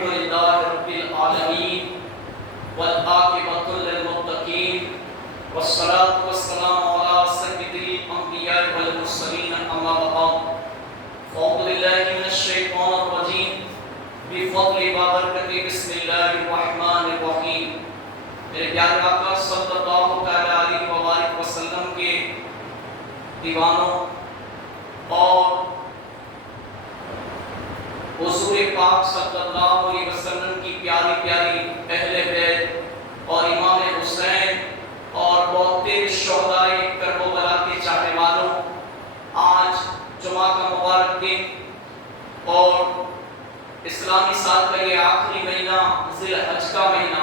الحمد لله رب العالمين والعاقبة للمتقين والصلاة والسلام على سيد الأنبياء والمرسلين أما بعد فأعوذ بالله من الشيطان الرجيم بفضل وبركة بسم الله الرحمن الرحيم. میرے پیارے آقا صلی اللہ علیہ وآلہ وسلم کے دیوانوں اور حضور پاک صلی اللہ علیہ وسلم کی پیاری پیاری اہل بیت اور امام حسین اور بہت تیز شہدائے کربلا کے چاہنے والوں، آج جمعہ کا مبارک دن اور اسلامی سال کا یہ آخری مہینہ ذی الحج کا مہینہ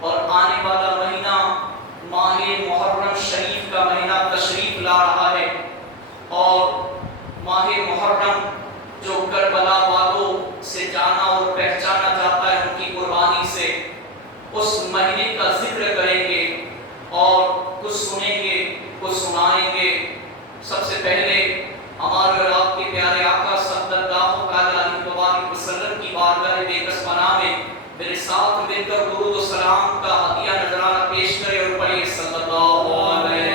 اور آنے والا مہینہ ماہ محرم شریف کا مہینہ تشریف لا رہا ہے. اور ماہ محرم جو کربلا والوں سے جانا اور پہچانا جاتا ہے ان کی قربانی سے، اس مہینے کا ذکر کریں گے اور کچھ سنیں گے، کچھ سنائیں گے. سب سے پہلے ہمارے اور آپ کے پیارے آقا صلی اللہ علیہ وسلم کی بارگاہ بےکس پناہ میں میرے ساتھ مل کر درود و سلام کا ہدیہ نذرانہ پیش کرے اور پڑھیے صلی اللہ علیہ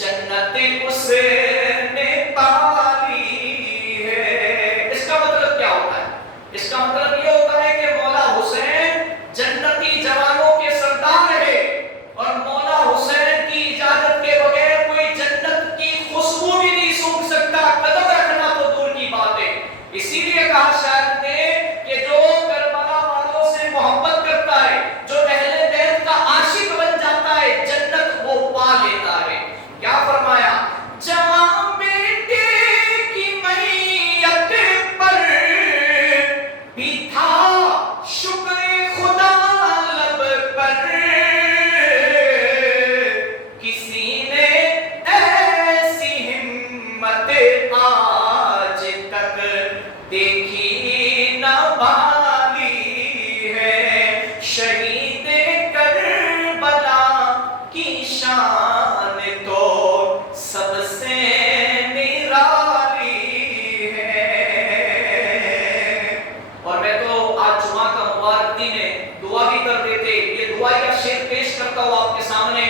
جنت سامنے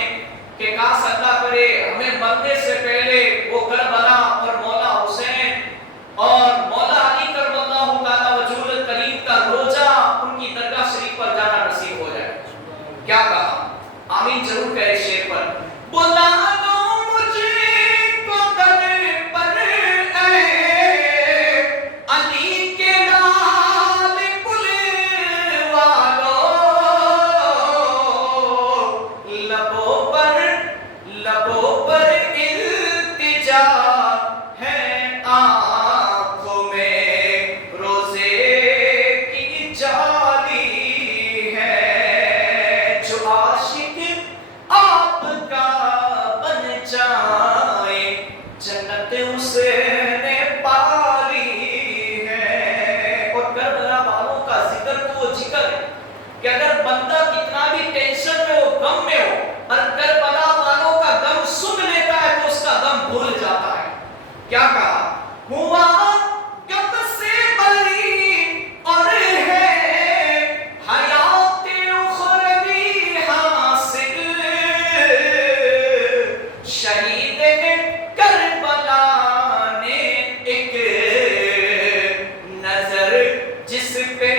کہ کاش اللہ کرے ہمیں مرنے سے پہلے وہ کربلا اور مولا حسین اور مولا علی کرم اللہ تعالی وجہ کریم کا روزہ ان کی درگاہ شریف پر جانا نصیب ہو جائے. کیا کہا؟ آمین ضرور کہے شیر پر. بولا کہ اگر بندہ کتنا بھی ٹینشن میں ہو، غم میں ہو، اور کربلا والوں کا غم سن لیتا ہے تو اس کا غم بھول جاتا ہے. کیا کہا؟ ہوا کب سے بری اور ہے حیات اخروی حاصل، شہید کربلا نے ایک نظر جس پہ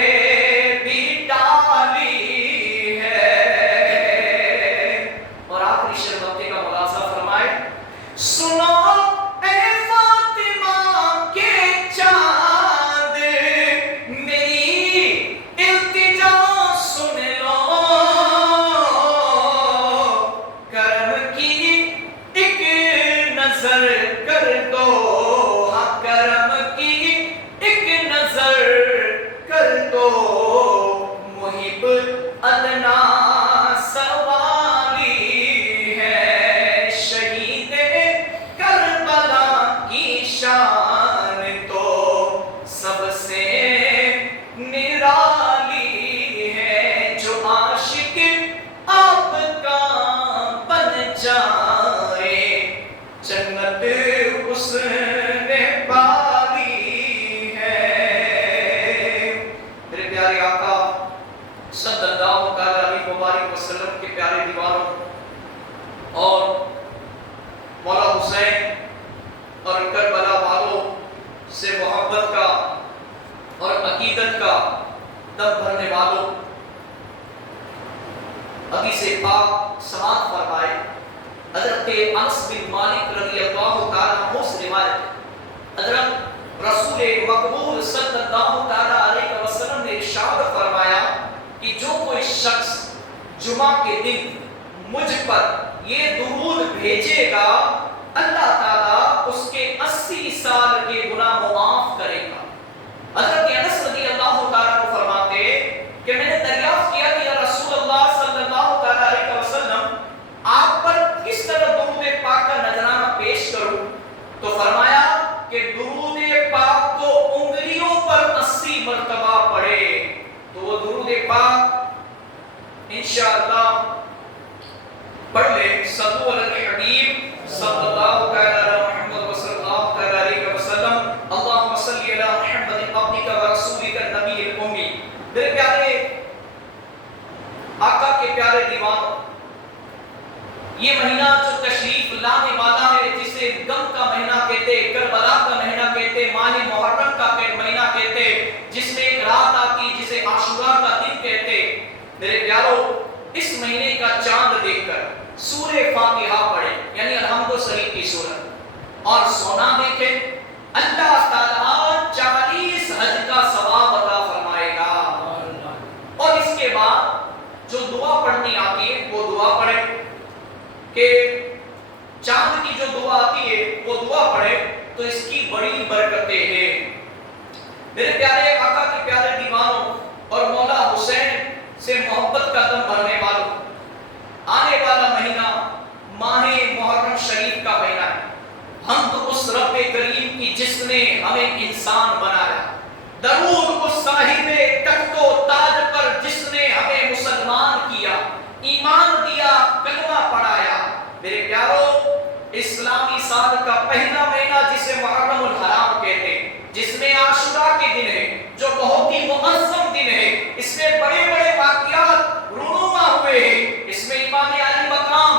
کے پیارے دیوانوں اور مولا حسین اور کربلا والوں سے محبت کا اور عقیدت کا دم بھرنے والوں، حدیث پاک سماعت فرمائے. حضرت انس بن مالک رضی اللہ تعالیٰ عنہ سے روایت، حضرت رسول مقبول صلی اللہ تعالیٰ علیہ وسلم نے ارشاد فرمایا کہ جو کوئی شخص جمعہ کے دن مجھ پر یہ درود بھیجے گا، اللہ تعالیٰ اس کے 80 سال کے گناہ معاف کرے گا. حضرت انس رضی اللہ تعالیٰ عنہ فرماتے کہ میں نے دریافت کیا کہ یا رسول اللہ صلی اللہ تعالیٰ علیہ وسلم آپ پر کس طرح درود پاک کا نذرانہ پیش کروں؟ تو فرمایا کہ درود پاک کو انگلیوں پر 80 مرتبہ پڑھے. تو وہ درود پاک انشاءاللہ پڑھ لے. صلو علی الحبیب صلی اللہ علیہ محمد وصلی اللہ علیہ وسلم. اللہم صلی علی محمد عبدک و رسولک النبی الامی. میرے پیارے آقا کے پیارے دیوانوں، یہ مہینہ جو تشریف لانے والا ہے، جسے غم کا مہینہ کہتے، کربلا کا مہینہ کہتے، ماہ محرم کا مہینہ کہتے، جس میں ایک رات آتی جسے عاشوراء کا دن کہتے. میرے پیاروں، اس مہینے کا چاند دیکھ کر سورہ فاتحہ پڑھے، یعنی الحمد شریف کی سورت، اور سونا دیکھے، اللہ تعالیٰ 40 حج کا ثواب عطا فرمائے گا. اور اس کے بعد جو دعا پڑھنی آتی ہے وہ دعا پڑھے، کہ چاند کی جو دعا آتی ہے وہ دعا پڑھے تو اس کی بڑی برکتیں ہیں. میرے پیارے آقا کے پیارے دیوانوں اور مولا حسین سے محبت کا دم بھرنے والوں، آنے والا مہینہ ماہ محرم شریف کا مہینہ ہے. ہم تو اس رب کریم کی جس نے ہمیں انسان بنایا، درود اس صاحب تخت و تاج پر جس نے ہمیں مسلمان کیا، ایمان دیا، کلمہ پڑھایا. میرے پیاروں، اسلامی سال کا پہلا مہینہ جسے محرم الحرام کہتے، جس میں عاشوراء کے دن ہے، جو بہت ہی معظم دن ہے، اس میں بڑے بڑے واقعات رونما ہوئے ہیں. اس میں امام علی مقام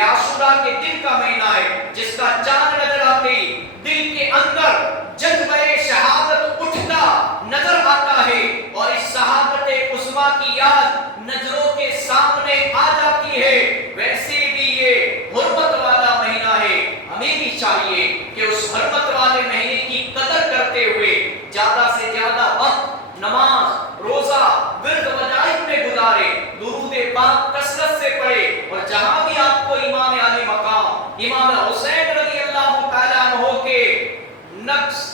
یہ عاشورہ کے دن کا مہینہ ہے جس کا چاند نظر آتے ہی دل کے اندر جذبہ شہادت اٹھتا نظر آتا ہے اور اس شہادت عظمیٰ کی یاد نظروں کے سامنے آ جاتی ہے۔ ویسے بھی یہ حرمت والا مہینہ ہے، ہمیں بھی چاہیے کہ اس حرمت والے مہینے کی قدر کرتے ہوئے زیادہ سے زیادہ وقت نماز روزہ ورد وظائف میں گزارے، درود پاک کثرت سے پڑھے، اور جہاں بھی آپ کو امام علی مقام امام حسین رضی اللہ تعالیٰ عنہ کے نقش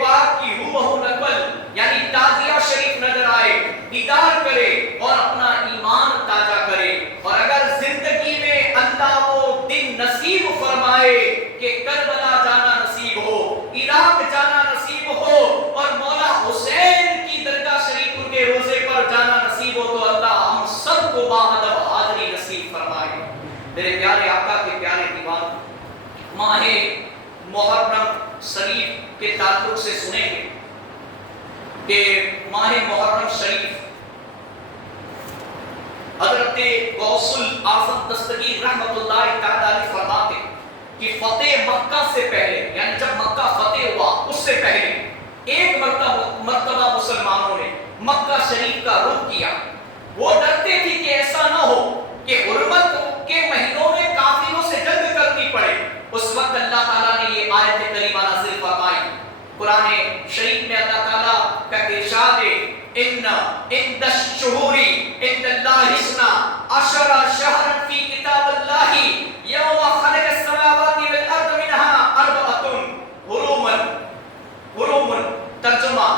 پاک کی ہو نقل یعنی تازیہ شریف نظر آئے، دیدار کرے اور اپنا ایمان تازہ کرے۔ اور اگر زندگی میں اللہ وہ دن نصیب فرمائے کہ کربلا جانا نصیب ہو، عراق جانا نصیب ہو اور مولا حسین کی درگاہ شریف کے روزے پر جانا نصیب ہو تو اللہ ہم سب کو باادب حاضری نصیب فرمائے۔ میرے پیارے آقا کے پیارے دیوان، ماہ محرم شریف کے تعلق سے سنیں گے کہ ماہ محرم شریف حضرت غوث الاعظم دستگیر رحمت اللہ تعالی علیہ فرماتے کہ فتح مکہ سے پہلے یعنی جب مکہ فتح ہوا اس سے پہلے ایک مرتبہ مسلمانوں نے مکہ شریف کا رخ کیا۔ وہ ڈرتے تھے کہ ایسا نہ ہو کہ حرمت کے مہینوں میں کافروں سے جنگ کرنی پڑے۔ اس وقت اللہ تعالیٰ نے یہ آیت کریمہ نازل فرمائی۔ قرآن شریف میں اللہ تعالیٰ کا ارشاد ہے ان عند الشہور عند اللہ اثنا عشر شہرا فی کتاب اللہ یوم خلق السماوات والارض منها اربعۃ حرم۔ ترجمہ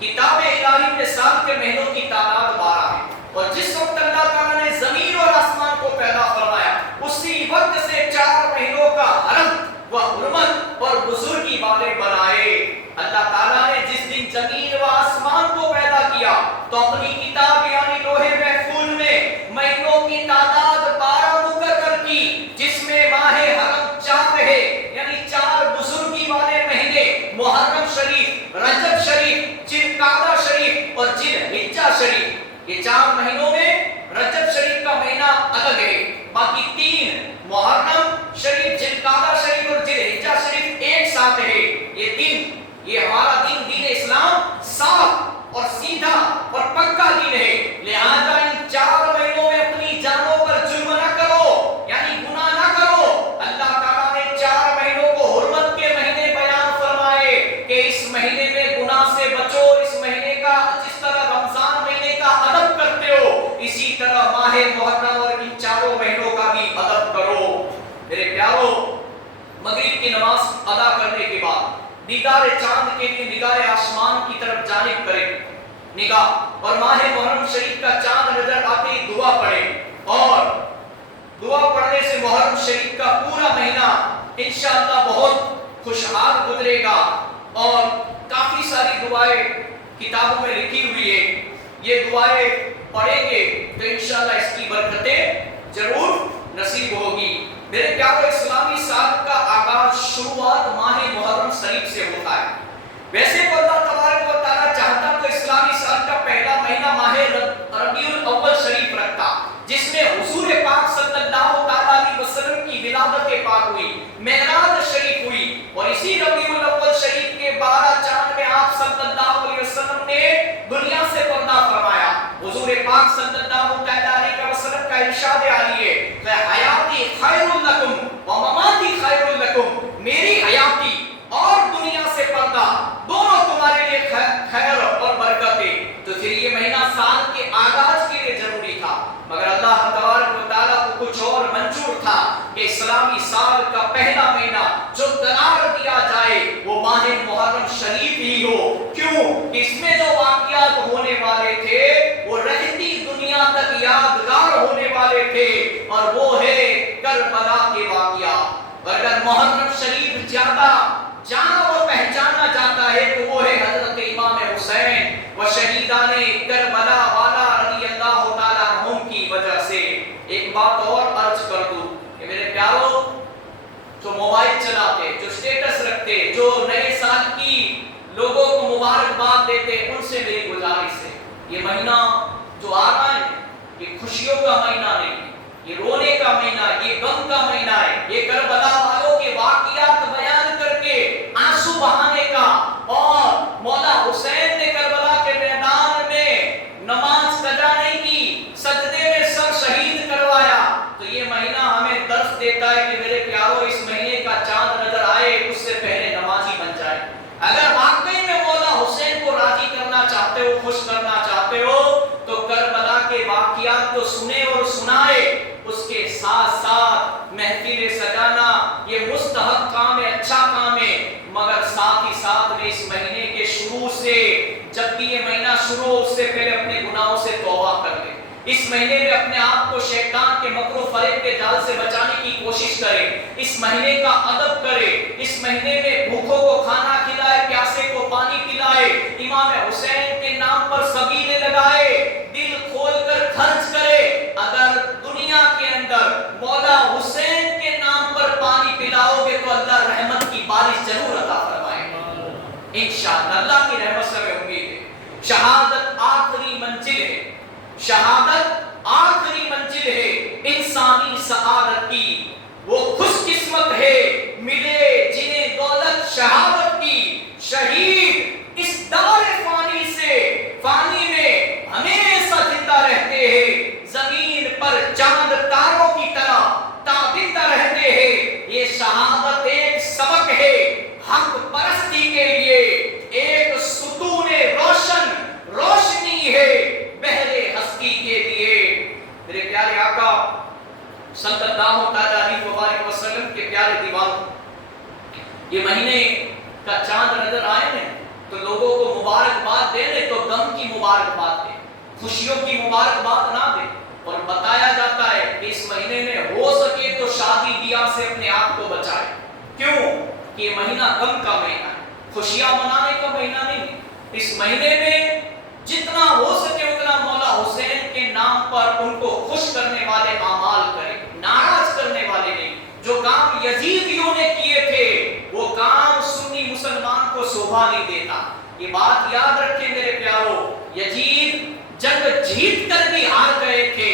کتاب الہی میں سال کے مہینوں کی تعداد 12 ہے، اور جس وقت اللہ تعالیٰ نے زمین اور آسمان کو پیدا فرمایا اسی وقت سے 4 مہینوں کا حرم و حرمت اور بزرگی والے بنائے۔ اللہ تعالیٰ نے جس دن زمین و آسمان کو پیدا کیا تو اپنی کتاب یعنی لوح محفوظ میں مہینوں کی تعداد 12 مقرر کی، جس میں ماہ حرم 4 ہے یعنی 4 بزرگی والے مہینے محرم شریف، رجب شریف، ذوالقعدہ شریف اور ذوالحجہ شریف۔ یہ 4 مہینوں میں رجب شریف کا مہینہ الگ ہے، باقی 3 محرم شریف، ذوالقعدہ شریف اور ذوالحجہ شریف ایک ساتھ ہے۔ یہ دن، یہ ہمارا دین اسلام صاف اور سیدھا اور پکا دین ہے، لہذا ان 4 مہینوں میں اپنی جانوں پر ظلم نہ کرو یعنی گناہ نہ کرو۔ اللہ تعالیٰ نے 4 مہینوں کو حرمت کے مہینے بیان فرمائے کہ اس مہینے میں گناہ سے بچو، اس مہینے کا جس طرح رمضان مہینے کا ادب کرتے ہو اسی طرح ماہ محرم اور ان 4 مہینوں کا بھی ادب کرو۔ میرے پیارو، مغرب کی نماز ادا کرنے کے بعد دیدار چاند کے لیے نگاہ آسمان کی طرف جانب کریں نگاہ، اور ماہ محرم شریف کا چاند نظر آتے ہی دعا پڑھیں، اور دعا پڑھنے سے محرم شریف کا پورا مہینہ انشاءاللہ بہت خوشحال گزرے گا۔ اور کافی ساری دعائیں کتابوں میں لکھی ہوئی ہے، یہ دعائیں پڑھیں گے تو انشاءاللہ اس کی برکتیں ضرور نصیب ہوگی۔ میرے پیارے، اسلامی سال کا آغاز شروعات ماہ محرم شریف سے ہوتا ہے۔ ویسے تو اللہ تبارک و تعالیٰ چاہتا تو اسلامی سال کا پہلا مہینہ ماہ ربیع الاول شریف رکھتا، جس میں حضور پاک صلی اللہ علیہ وسلم کی ولادت پاک ہوئی، معراج شریف ہوئی، اور اسی ربیع الاول شریف کے 12 چاند میں آپ صلی اللہ علیہ وسلم نے دنیا سے پردہ فرمایا۔ حضور پاک صلی اللہ علیہ وسلم کا ارشاد عالی ہے کہ حیاتی خیر لکم و مماتی خیر لکم، میری حیاتی اور دنیا سے پردہ دونوں تمہارے لیے خیر اور برکت ہے۔ تو پھر یہ مہینہ سال کے آغاز کے لیے ضروری تھا، مگر اللہ تبارک و تعالیٰ کو کچھ اور منظور تھا کہ اسلامی سال کا پہلا مہینہ جو قرار دیا جائے وہ ماہ محرم شریف ہی ہو۔ کیوں؟ اس میں جو واقعات ہونے والے تھے وہ رہتی دنیا تک یادگار ہونے والے تھے، اور وہ ہے کربلا کے واقعات۔ اگر محرم شریف زیادہ جانا و پہچانا جاتا ہے تو وہ ہے حضرت امام حسین و شہیدان کربلا والا رضی اللہ تعالیٰ عنہم کی وجہ سے۔ ایک بات اور عرض کر دوں کہ میرے پیارو، جو موبائل چلاتے، جو سٹیٹس رکھتے، جو نئے سال کی لوگوں کو مبارکباد دیتے، ان سے میری گزارش ہے، یہ مہینہ جو آ رہا ہے یہ خوشیوں کا مہینہ نہیں، یہ رونے کا مہینہ، یہ غم کا مہینہ ہے، یہ کربلا والوں کے واقعات بیان کر کے آنسو بہانے کا۔ اور مولا حسین نے کربلا کے میدان میں نماز قضا نہیں کی، سجدے میں سر شہید کروایا۔ تو یہ مہینہ ہمیں درس دیتا ہے کہ میرے پیاروں، اس مہینے کا چاند نظر آئے اس سے پہلے نمازی بن جائے۔ اگر واقعی میں مولا حسین کو راضی کرنا چاہتے ہو، خوش کرنا چاہتے ہو، تو کربلا کے واقعات کو سنے اور سنائے۔ اس کے ساتھ ساتھ محفل سجانا یہ مستحب کام ہے، اچھا کام ہے، مگر ساتھ ہی ساتھ میں اس مہینے کے شروع سے، جب بھی یہ مہینہ شروع ہو اس سے پہلے اپنے گناہوں سے توبہ کر لے۔ اس مہینے میں اپنے آپ کو شیطان کے مکر و فریب کے جال سے بچانے کی کوشش کرے، اس مہینے کا ادب کرے، اس مہینے میں بھوکوں کو کھانا کھلائے، پیاسے کو پانی پلائے، امام حسین کے نام پر سبیلیں لگائے، دل کھول کر خرچ کرے۔ اگر دنیا کے اندر مولا حسین کے نام پر پانی پلاؤ گے تو اللہ رحمت کی بارش ضرور عطا فرمائے گا انشاءاللہ۔ اللہ کی رحمت سے ہمیں امید ہے۔ شہادت آخری منزل ہے، شہادت آخری منزل ہے انسانی سعادت کی۔ وہ خوش قسمت ہے ملے جنہیں دولت شہادت کی۔ شہید اس دار فانی سے، فانی میں ہمیشہ زندہ رہتے ہیں، زمین پر چاند تاروں کی طرح تابندہ رہتے ہیں۔ یہ شہادت ایک سبق ہے حق پرستی کے لیے، ایک ستون روشنی ہے بہرے ہستی کے لیے۔ میرے پیارے آقا صلی اللہ علیہ وآلہ وسلم کے پیارے دیوانوں، یہ مہینے کا چاند نظر آئے نا تو لوگوں کو مبارکباد دے دے تو غم کی مبارکباد دے، خوشیوں کی مبارکباد نہ دے۔ اور بتایا جاتا ہے کہ اس مہینے میں ہو سکے تو شادی بیاہ سے اپنے آپ کو بچائے۔ کیوں؟ کہ یہ مہینہ غم کا مہینہ ہے، خوشیاں منانے کا مہینہ نہیں۔ اس مہینے میں جتنا ہو سکے اتنا مولا حسین کے نام پر ان کو خوش کرنے والے اعمال کرے، ناراض کرنے والے نہیں۔ جو کام یزیدیوں نے کیے تھے وہ کام سنی مسلمان کو شوبھا نہیں دیتا۔ یہ بات یاد رکھیں میرے پیاروں، یزید جنگ جیت کر بھی ہار گئے تھے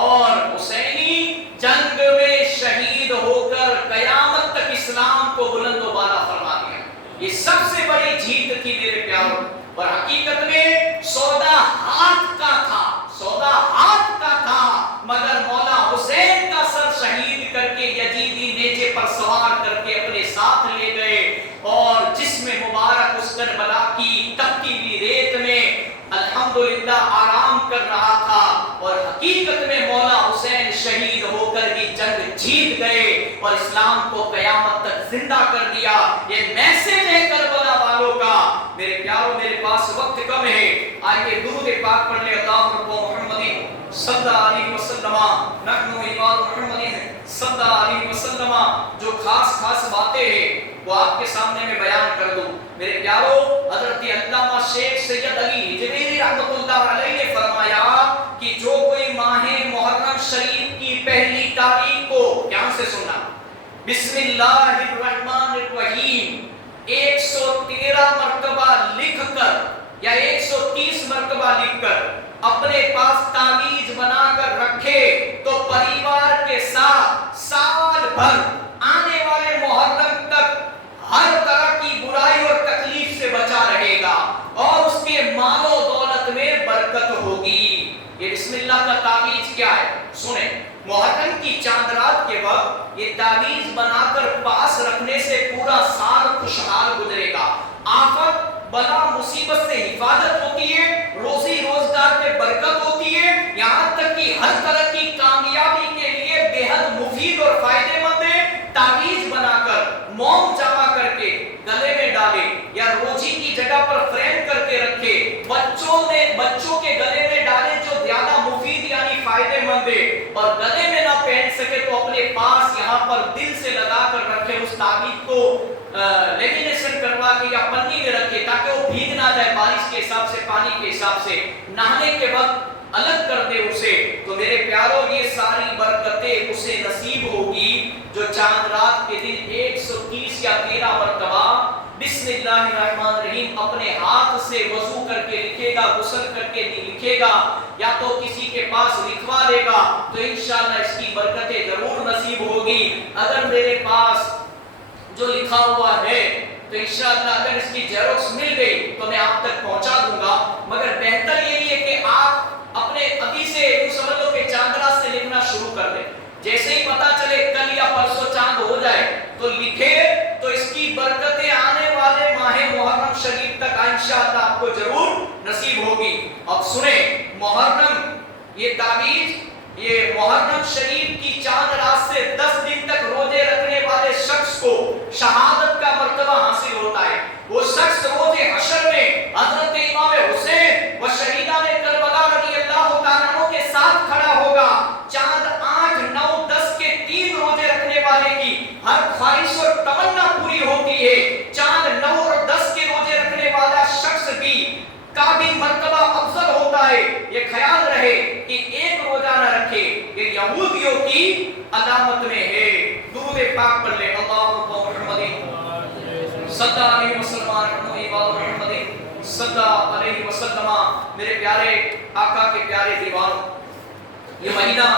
اور حسینی جنگ میں شہید ہو کر قیامت تک اسلام کو بلند و بالا فرما دیا۔ یہ سب سے بڑی جیت تھی میرے پیاروں، اور حقیقت میں سودا ہاتھ کا تھا، سودا ہاتھ کا تھا، مگر مولا حسین کا سر شہید کر کے یزیدی نیزے پر سوار کر کے اپنے ساتھ لے گئے، اور جسم مبارک اس کربلا کی تپتی ہوئی ریت میں الحمدللہ آرام کر رہا تھا، اور حقیقت میں مولا حسین شہید ہو کر بھی جنگ جیت گئے اور اسلام کو قیامت تک زندہ کر دیا۔ یہ میسج ہے کربلا والوں کا۔ میرے پیاروں، میرے پاس وقت کم ہے، آئیے درود پاک پڑھ لیں۔ اللہم محمد صلی اللہ علیہ وسلم، نحن عباد محمد صلی اللہ علیہ وسلم۔ جو خاص باتیں ہیں وہ آپ کے سامنے میں بیان کر دوں۔ میرے پیاروں، حضرت علامہ شیخ سید علی ہجویری رحمۃ اللہ علیہ نے فرمایا کہ جو کوئی ماہ محرم شریف کی پہلی تاریخ کو، یہاں سے سننا، بسم اللہ الرحمن الرحیم 113 مرتبہ لکھ کر یا 130 مرتبہ لکھ کر اپنے پاس تعویذ بنا کر رکھے تو پریوار کے ساتھ سال بھر آنے والے محرم تک ہر طرح کی برائی اور تکلیف سے بچا رہے گا اور اس کے مال و دولت میں برکت ہوگی۔ یہ بسم اللہ کا تعویذ کیا ہے؟ سنیں، محرم کی چاند رات کے وقت یہ تعویذ بنا کر پاس رکھنے سے پورا سال خوشحال گزرے گا، آفت بلا مصیبت سے حفاظت ہوتی ہے، روزی روزگار میں برکت ہوتی ہے، یہاں تک کہ ہر طرح کی کامیابی کے لیے بے حد مفید اور فائدے مند ہے۔ تعویذ بنا کر موم جمع کر کے گلے میں ڈالے یا روزی کی جگہ پر فریم کر کے رکھے، بچوں کے گلے میں ڈالے جو زیادہ مفید یعنی فائدے مند ہے، اور گلے میں نہ پہن سکے تو اپنے پاس یہاں پر دل سے لگا کر رکھے، اس تعویذ کو لیمینیشن کروا کے یا پنی میں رکھے تاکہ وہ بھیگ نہ جائے بارش کے حساب سے، پانی کے حساب سے، نہانے کے وقت الگ کر دے اسے۔ تو میرے پیاروں، یہ ساری برکتیں اسے نصیب ہوگی جو چاند رات کے دن 130 یا 13 مرتبہ بسم اللہ الرحمن الرحیم اپنے ہاتھ سے وضو کر کے لکھے گا، غسل کر کے لکھے گا، یا تو کسی کے پاس لکھوا لے گا، تو انشاءاللہ اس کی برکتیں ضرور نصیب ہوگی۔ اگر میرے پاس جو لکھا ہوا ہے تو انشاءاللہ اگر اس کی جیروکس مل گئی تو میں آپ تک پہنچا دوں گا، مگر بہتر یہی ہے کہ آپ اپنے ابھی سے یوں سمجھ لو کہ چاند رات سے لکھنا شروع کر دیں۔ جیسے ہی پتا چلے کل یا پرسوں چاند ہو جائے تو لکھے، تو اس کی برکتیں آنے والے ماہ محرم شریف تک انشاءاللہ آپ کو ضرور نصیب ہوگی۔ اب سنیں، محرم یہ تعویذ، یہ محرم شریف کی چاند رات سے 10 دن تک روزے رکھنے والے شخص کو شہادت کا مرتبہ حاصل ہوتا ہے۔ وہ شخص روز حشر میں حضرت امام حسین و شہیدان کربلا رضی اللہ تعالیٰ عنہ کے ساتھ کھڑا ہوگا۔ چاند 8، 9، 10 کے 3 روزے رکھنے والے کی ہر خواہش اور تمنا پوری ہوتی ہے۔ چاند 9 اور 10 کے روزے رکھنے والا شخص بھی کابل مرتبہ افضل ہوتا ہے۔ یہ خیال رہے کہ ایک روزہ نہ رکھے، یہ یہودیوں کی علامت میں ہے۔ درود پاک پڑھ لیں، اللہم محمد صلی اللہ علیہ وسلم محمد صلی اللہ علیہ وسلم۔ میرے پیارے آقا کے پیارے دیوانوں، یہ مہینہ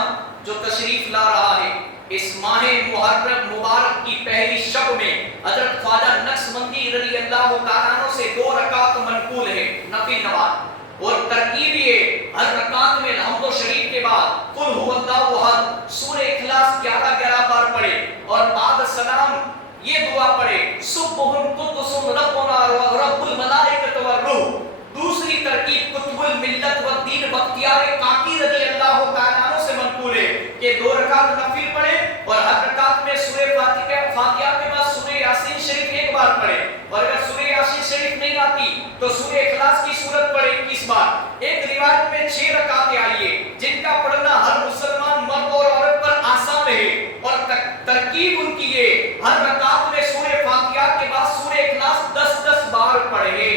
جو تشریف لا رہا ہے، اس ماہ محرم مبارک کی پہلی شب میں حضرت خواجہ نقشبندی رضی اللہ تعالیٰ عنہ سے 2 رکعت منقول ہے، نفل نماز، اور ترکیب یہ ہر رکعت میں الحمد شریف کے بعد قل هو اللہ احد، سورہ اخلاص 11 بار پڑھے، اور بعد سلام یہ دعا پڑھے، سبح قدس ربنا رب الملائکۃ والروح۔ دوسری ترکیب قطب الملت والدین بختیار کاکی رضی اللہ تعالیٰ عنہ سے منقول ہے کہ 2 رکعت نفل پڑھے، اور ہر رکعت میں سورہ فاتحہ کے بعد سورہ یاسین شریف 1 بار پڑھے، اور اگر سورہ یاسین شریف نہیں آتی تو سورہ اخلاص کی سورت پڑھے 21 بار۔ ایک روایت میں 6 رکعتیں آئی ہے جن کا پڑھنا ہر مسلمان مرد اور عورت پر آسان ہے، اور ترکیب ان کی یہ ہر رکعت میں سورہ فاتحہ کے بعد سورہ اخلاص 10 بار پڑھے۔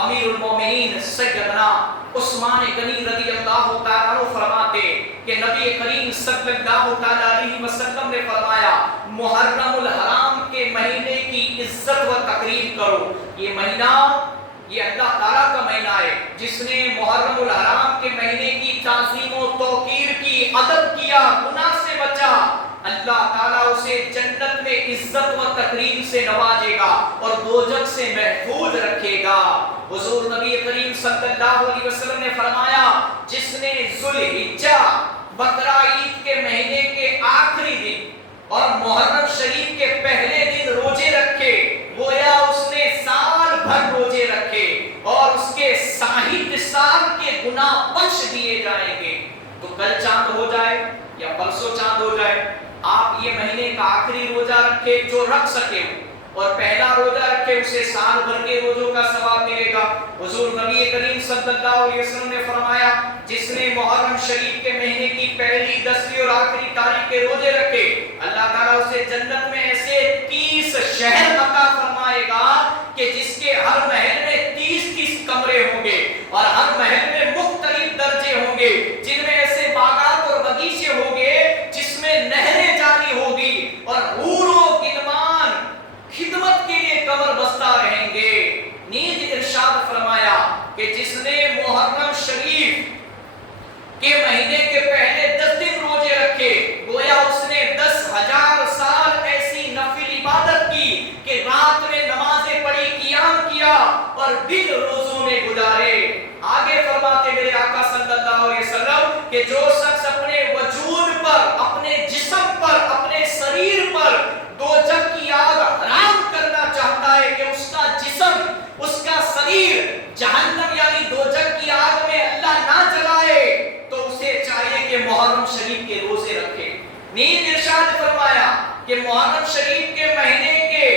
امیر المومنین سیدنا عثمان غنی رضی اللہ تعالیٰ عنہ فرماتے کہ نبی کریم صلی اللہ تعالیٰ علیہ وسلم نے فرمایا، محرم الحرام کے مہینے کی عزت و تقریب کرو۔ یہ مہینہ، یہ اللہ تعالیٰ کا مہینہ ہے، جس نے محرم الحرام کے مہینے کی تعظیم و توقیر کی، ادب کیا، گناہ سے بچا، اللہ تعالیٰ اسے جنت میں عزت و تکریم سے نوازے گا اور دوزخ سے محفوظ رکھے گا۔ حضور نبی کریم صلی اللہ علیہ وسلم نے فرمایا، جس نے ذوالحجہ بقرہ عید کے مہینے کے آخری دن اور محرم شریف کے پہلے دن روزے رکھے، گویا اس نے سال بھر روزے رکھے، اور اس کے 60 سال کے گناہ بخش دیے جائیں گے۔ تو کل چاند ہو جائے یا پرسوں چاند ہو جائے، آپ یہ مہینے کا آخری روزہ رکھے جو رکھ سکے، اور پہلا روزہ رکھے، اسے سال بھر کے روزوں کا ثواب ملے گا۔ حضور نبی کریم صلی اللہ علیہ وسلم نے فرمایا، جس نے محرم شریف کے مہینے کی پہلی، 10ویں اور آخری تاریخ کے روزے رکھے، اللہ تعالیٰ اسے جنت میں ایسے 30 شہر عطا فرمائے گا کہ جس کے ہر محل میں 30 کمرے ہوں گے، اور ہر محل میں مختلف درجے ہوں گے، جن میں ایسے باغات اور باغیچے ہوں گے جس میں نہریں جاری ہوگی، اور حور و غلمان خدمت کے لیے کمر بستہ رہیں گے۔ نیز ارشاد فرمایا کہ جس نے محرم شریف کے مہینے کے پہلے 10 دن روزے رکھے، گویا اس نے 10,000 سال ایسی نفل عبادت کی کہ رات میں نمازیں پڑھی، قیام کیا، اور دن روزوں میں گزارے۔ آگے فرماتے میرے آقا صلی اللہ علیہ وسلم کہ جو شخص اپنے وجود پر، اپنے جسم پر، اپنے شریر پر دوزخ کی آگ حرام کرنا چاہتا ہے کہ اس کا جسم، اس کا شریر جہنم یعنی دوزخ کی آگ میں اللہ نہ جلائے، تو اسے چاہیے کہ محرم شریف کے روزے رکھے۔ نیز ارشاد فرمایا کہ محرم شریف کے مہینے کے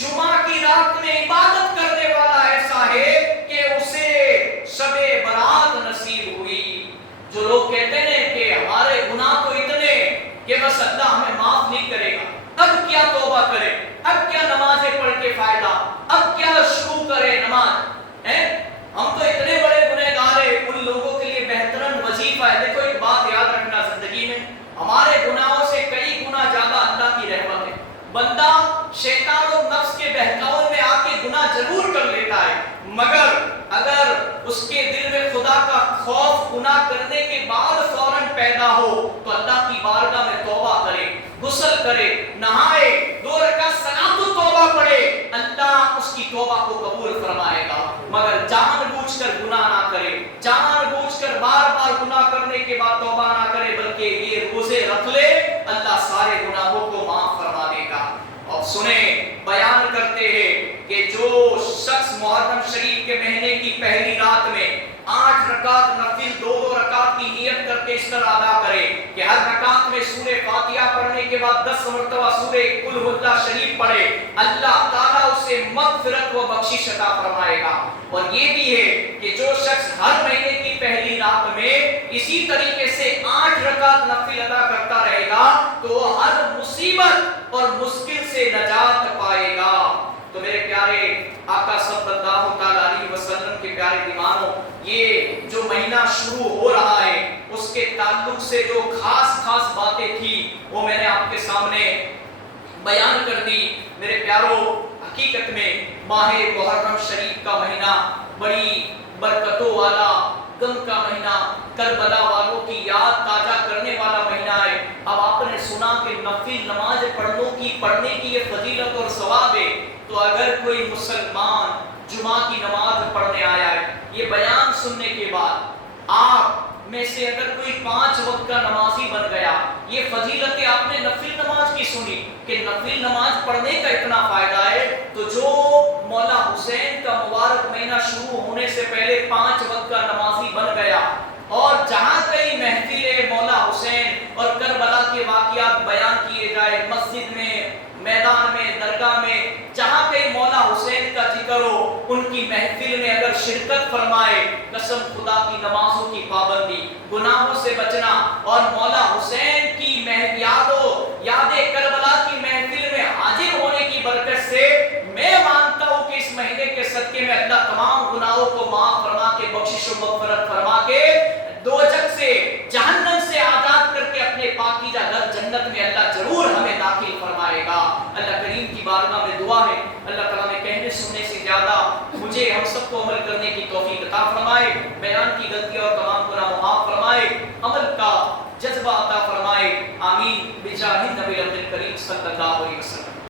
جمعہ کی رات میں عبادت کرنے والا ایسا ہے کہ اسے شب برات نصیب ہوئی۔ جو لوگ کہتے ہیں کہ ہمارے گناہ تو اتنے کہ بس اللہ ہمیں معاف نہیں کرے گا، اب کیا توبہ کرے، اب کیا نمازیں پڑھ کے فائدہ، اب کیا شروع کرے نماز، ہم تو اتنے بڑے گنہگار ہیں، ان لوگوں کے لیے بہترین وظیفہ ہے۔ دیکھو ایک بات یاد رکھنا، زندگی میں ہمارے گناہوں سے کئی گنا زیادہ اللہ کی رحمت ہے۔ بندہ شیطان اور نفس کے بہکاؤ میں آ کے گناہ ضرور کر لیتا ہے، مگر اگر اس کے دل میں خدا کا خوف گناہ کرنے کے بعد فوراً پیدا ہو تو اللہ کی بارگاہ میں توبہ کرے، غسل کرے، نہائے، 2 رکعت صلاۃ التوبہ پڑھے، اللہ اس کی توبہ کو قبول فرمائے گا۔ مگر جان بوجھ کر گناہ نہ کرے، جان بوجھ کر بار بار گناہ کرنے کے بعد توبہ نہ کرے، بلکہ یہ روزے رکھ لے، اللہ سارے گناہوں کو معاف فرما دے گا۔ اور سنیں، بیان کرتے ہیں کہ جو شخص محرم شریف کے مہینے کی پہلی رات میں 8 رکعت نفل 2 رکعت کی نیت کر کے اس طرح ادا کرے کہ ہر رکعت میں سورہ فاتحہ پڑھنے کے بعد 10 مرتبہ سورہ قل هو اللہ شریف پڑھے، اللہ تعالیٰ اسے مغفرت و بخشش عطا فرمائے گا۔ اور یہ بھی ہے کہ جو شخص ہر مہینے کی پہلی رات میں اسی طریقے سے 8 رکعت نفل ادا کرتا رہے گا تو وہ ہر مصیبت اور مشکل سے نجات پائے گا۔ تو میرے پیارے آقا صلی اللہ تعالیٰ علیہ وسلم کے پیارے دیوانوں، یہ جو مہینہ شروع ہو رہا ہے اس کے تعلق سے جو خاص باتیں تھی وہ میں نے آپ کے سامنے بیان کر دی۔ میرے پیاروں، حقیقت میں ماہ محرم شریف کا مہینہ بڑی برکتوں والا، غم کا مہینہ، کربلا والوں کی یاد تازہ کرنے والا مہینہ ہے۔ اب آپ نے سنا کہ نفل نماز پڑھنے کی یہ فضیلت اور ثواب ہے، تو اگر کوئی مسلمان جمعہ کی نماز پڑھنے آیا ہے، یہ بیان سننے کے بعد آپ میں سے اگر کوئی 5 وقت کا نمازی بن گیا، یہ فضیلت آپ نے نفل نماز کی سنی کہ نفل نماز پڑھنے کا اتنا فائدہ ہے، تو جو مولا حسین کا مبارک مہینہ شروع ہونے سے پہلے 5 وقت کا نمازی بن گیا اور جہاں کئی محفلیں مولا حسین اور کربلا کے واقعات بیان کیے جائے، مسجد میں، میدان میں، درگاہ میں، جہاں کہیں مولا حسین کا ذکر ہو، ان کی محفل میں اگر شرکت فرمائے، قسم خدا کی نمازوں کی پابندی، گناہوں سے بچنا اور مولا حسین کی یاد کربلا کی محفل میں حاضر ہونے کی برکت سے میں مانتا ہوں کہ اس مہینے کے صدقے میں اللہ تمام گناہوں کو معاف فرما کے بخشش و مغفرت فرما کے دوزخ سے، جہنم سے آزاد کر کے اپنے پاکیزہ گھر جنت میں اللہ ضرور ہمیں داخل فرمائے گا۔ اللہ کریم کی بارگاہ میں دعا ہے، اللہ تعالیٰ نے کہنے سننے سے زیادہ مجھے ہم سب کو عمل کرنے کی توفیق عطا فرمائے، بیان کی غلطی اور تمام گناہ معاف فرمائے، عمل کا جذبہ عطا فرمائے، آمین بجاہ النبی الکریم صلی اللہ علیہ وسلم۔